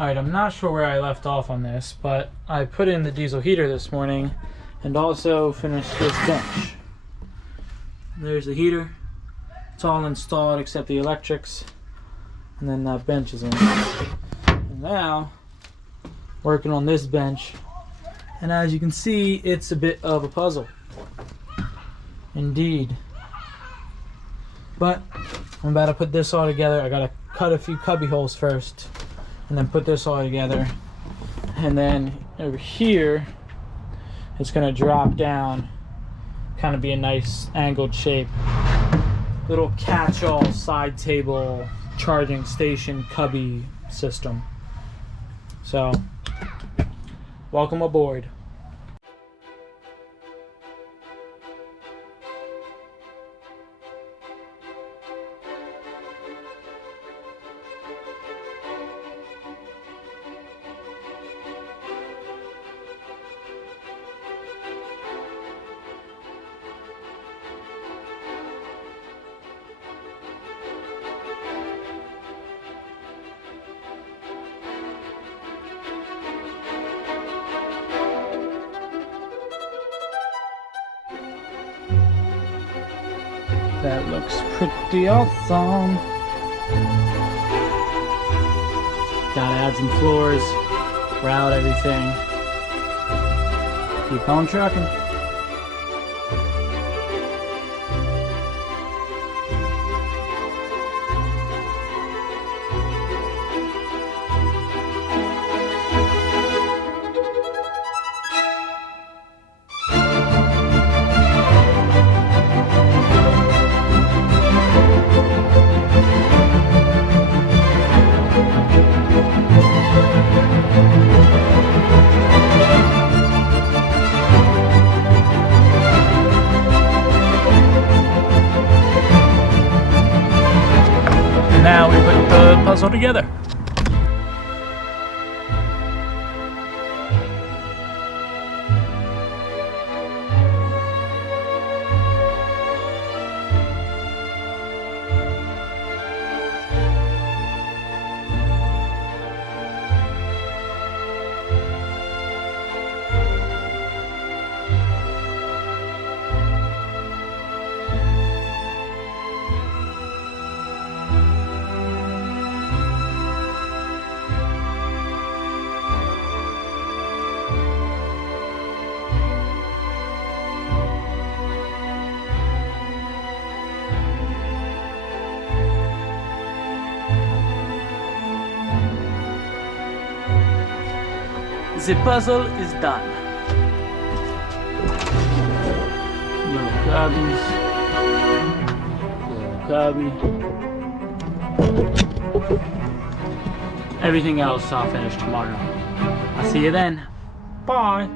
Alright, I'm not sure where I left off on this, but I put in the diesel heater this morning and also finished this bench. There's the heater. It's all installed except the electrics, and then that bench is in. And now, working on this bench, and as you can see, it's a bit of a puzzle. Indeed. But I'm about to put this all together. I gotta cut a few cubby holes first, and then put this all together. And then over here, it's gonna drop down, kind of be a nice angled shape. Little catch-all side table charging station cubby system. So, welcome aboard. That looks pretty awesome. Gotta add some floors, grout everything. Keep on trucking. Now we put the puzzle together. The puzzle is done. Little cubbies. Little cubby. Everything else I'll finish tomorrow. I'll see you then. Bye.